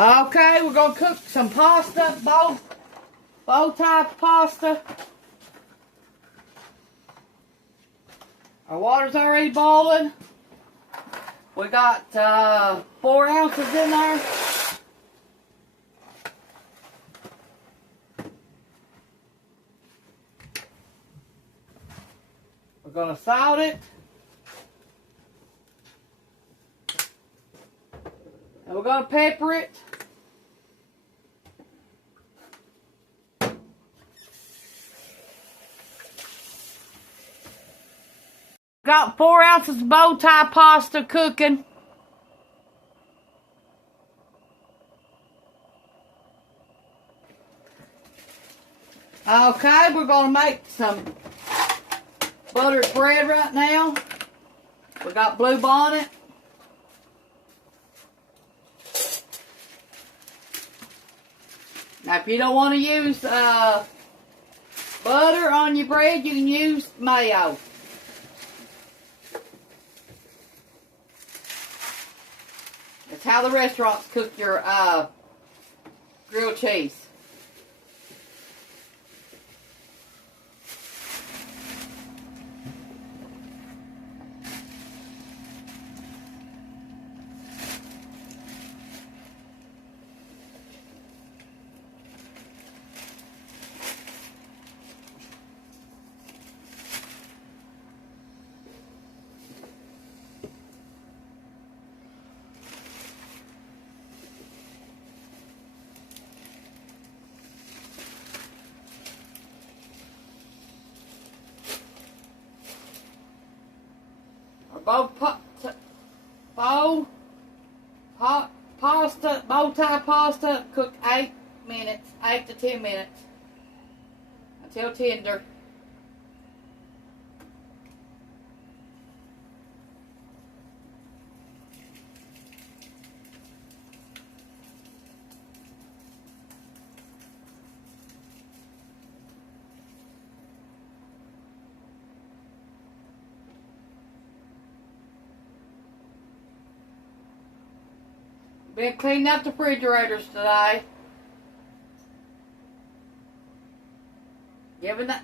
Okay, we're gonna cook some pasta, bow type pasta. Our water's already boiling. We got 4 ounces in there. We're gonna salt it. And we're gonna pepper it. Got 4 ounces of bow tie pasta cooking. Okay, we're gonna make some buttered bread right now. We got blue bonnet. Now, if you don't want to use butter on your bread, you can use mayo. That's how the restaurants cook your grilled cheese. Bow tie pasta, cook 8 minutes, 8 to 10 minutes, until tender. Been cleaning up the refrigerators today. Giving the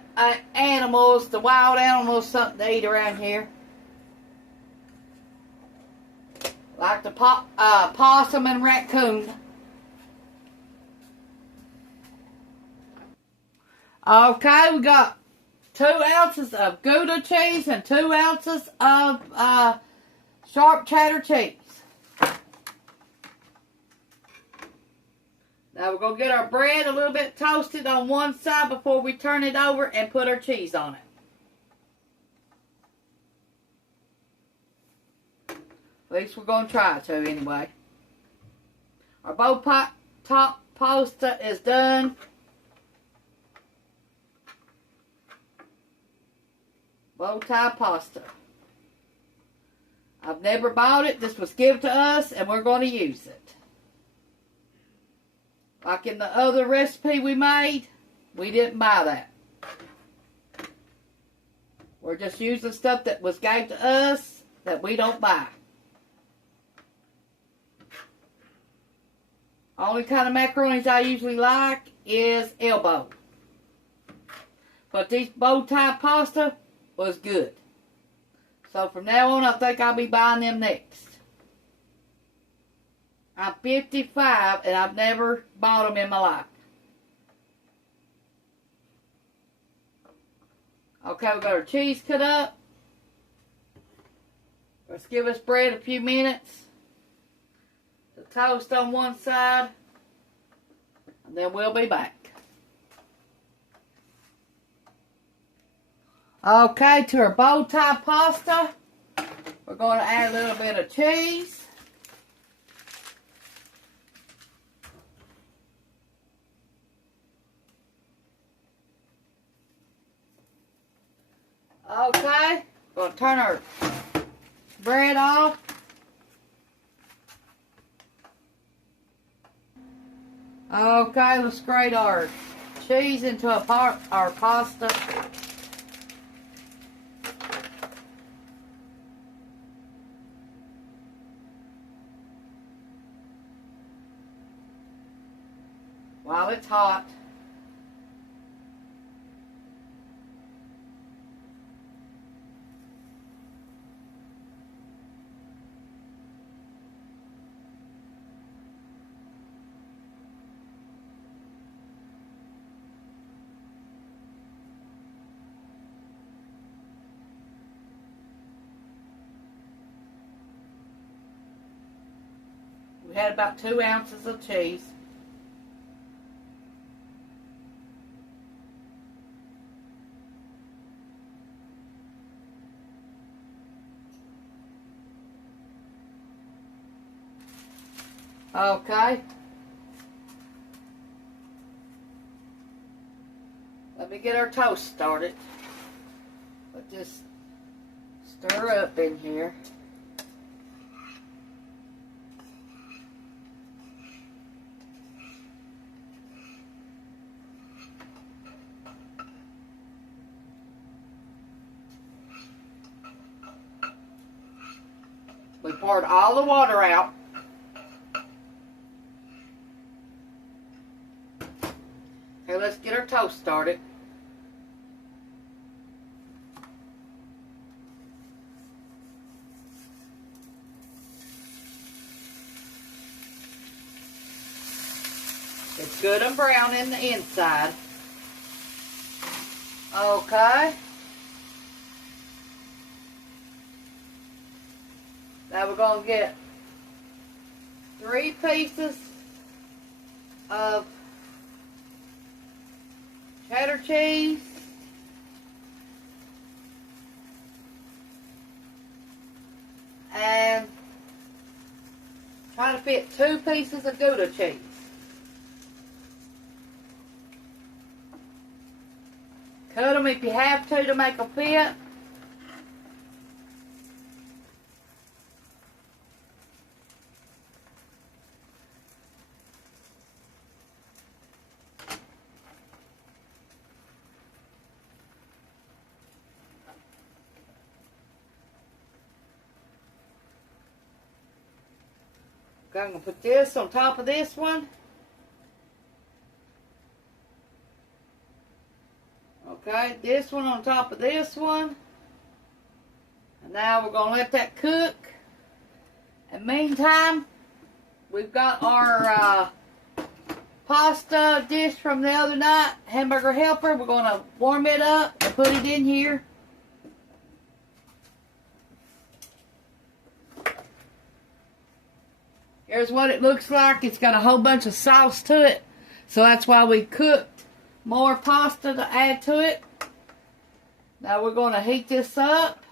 animals, the wild animals, something to eat around here. Like the possum and raccoon. Okay, we got 2 ounces of Gouda cheese and 2 ounces of sharp cheddar cheese. Now we're going to get our bread a little bit toasted on one side before we turn it over and put our cheese on it. At least we're going to try to anyway. Our bow top pasta is done. Bow tie pasta. I've never bought it. This was given to us and we're going to use it. Like in the other recipe we made, we didn't buy that. We're just using stuff that was gave to us that we don't buy. Only kind of macaronis I usually like is elbow. But these bow tie pasta was good. So from now on, I think I'll be buying them next. I'm 55 and I've never bought them in my life. Okay, we got our cheese cut up. Let's give this bread a few minutes to toast on one side, and then we'll be back. Okay, to our bow tie pasta, we're going to add a little bit of cheese. Okay, we'll turn our bread off. Okay, let's grate our cheese into our pasta. while it's hot. We had about 2 ounces of cheese. Okay. Let me get our toast started. But just stir up in here. We poured all the water out. Okay, let's get our toast started. It's good and brown in the inside. Okay. Now we're going to get 3 pieces of cheddar cheese. And try to fit 2 pieces of Gouda cheese. Cut them if you have to make them fit. I'm going to put this on top of this one. Okay, this one on top of this one. And now we're going to let that cook. And meantime, we've got our pasta dish from the other night, Hamburger Helper. We're going to warm it up and put it in here. Here's what it looks like. It's got a whole bunch of sauce to it. So that's why we cooked more pasta to add to it. Now we're going to heat this up.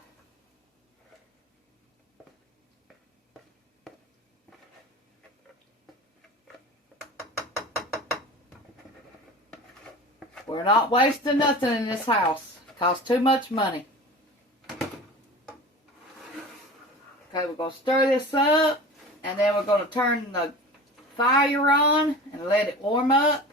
We're not wasting nothing in this house. It costs too much money. Okay, we're going to stir this up. And then we're going to turn the fire on and let it warm up.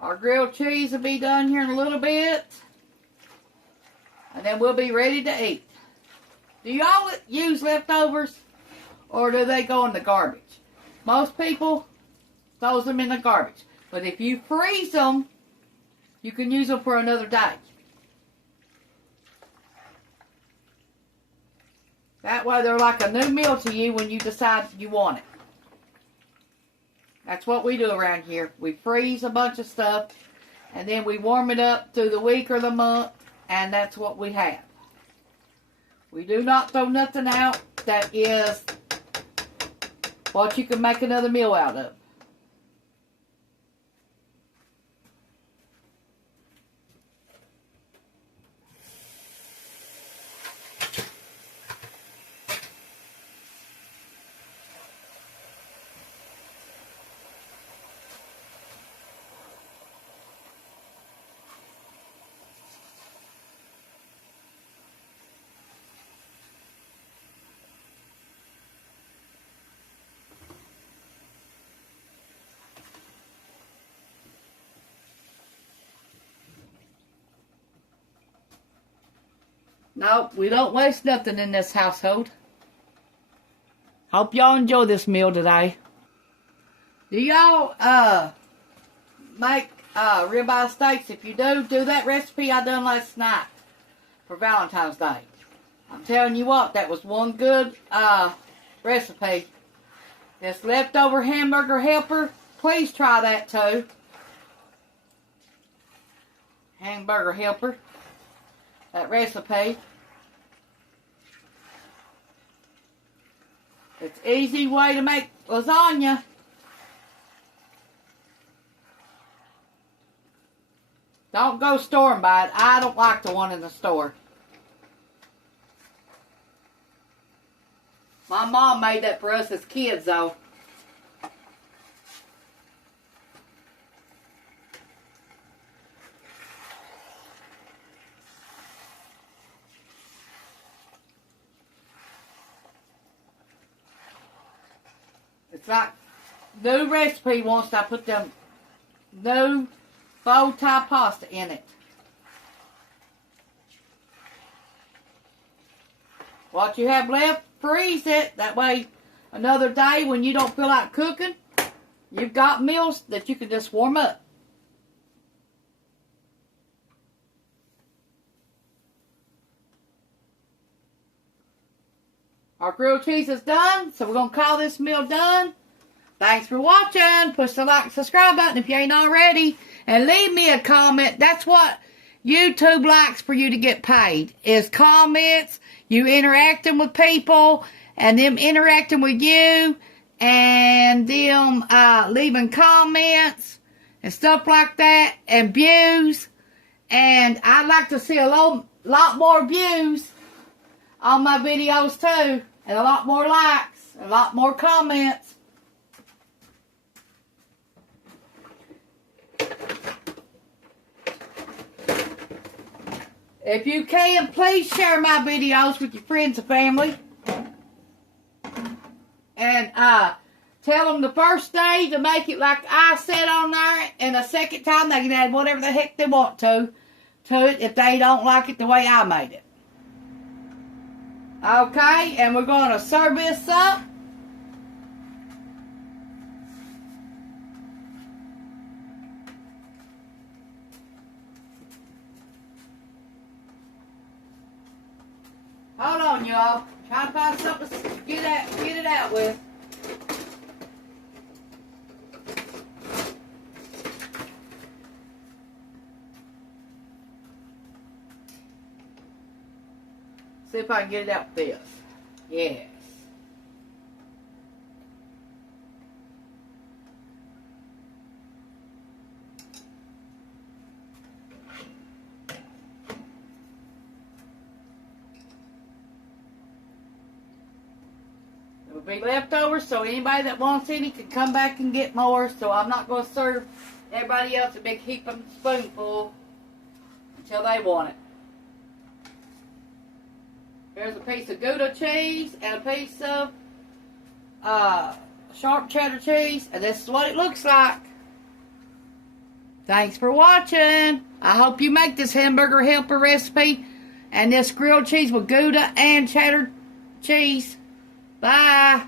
Our grilled cheese will be done here in a little bit. And then we'll be ready to eat. Do y'all use leftovers? Or do they go in the garbage? Most people throws them in the garbage. But if you freeze them, you can use them for another day. That way they're like a new meal to you when you decide you want it. That's what we do around here. We freeze a bunch of stuff and then we warm it up through the week or the month, and that's what we have. We do not throw nothing out that is what you can make another meal out of. Nope, we don't waste nothing in this household. Hope y'all enjoy this meal today. Do y'all make ribeye steaks? If you do that recipe I done last night for Valentine's Day. I'm telling you what, that was one good recipe. This leftover Hamburger Helper, please try that too. Hamburger Helper, that recipe. It's an easy way to make lasagna. Don't go store and buy it. I don't like the one in the store. My mom made that for us as kids, though. It's like new recipe once I put them new bow tie pasta in it. What you have left, freeze it. That way, another day when you don't feel like cooking, you've got meals that you can just warm up. Our grilled cheese is done, so we're going to call this meal done. Thanks for watching. Push the like and subscribe button if you ain't already. And leave me a comment. That's what YouTube likes for you to get paid. Is comments, you interacting with people, and them interacting with you, and them leaving comments, and stuff like that, and views. And I'd like to see a lot more views on my videos too. And a lot more likes, a lot more comments. If you can, please share my videos with your friends and family. And tell them the first day to make it like I said on there. And the second time they can add whatever the heck they want to it if they don't like it the way I made it. Okay, and we're going to serve this up. Hold on, y'all. Trying to find something to get it out with. See if I can get it out with this. Yes. It will be leftovers, so anybody that wants any can come back and get more. So I'm not going to serve everybody else a big heap of spoonful until they want it. There's a piece of Gouda cheese and a piece of sharp cheddar cheese. And this is what it looks like. Thanks for watching. I hope you make this Hamburger Helper recipe and this grilled cheese with Gouda and cheddar cheese. Bye.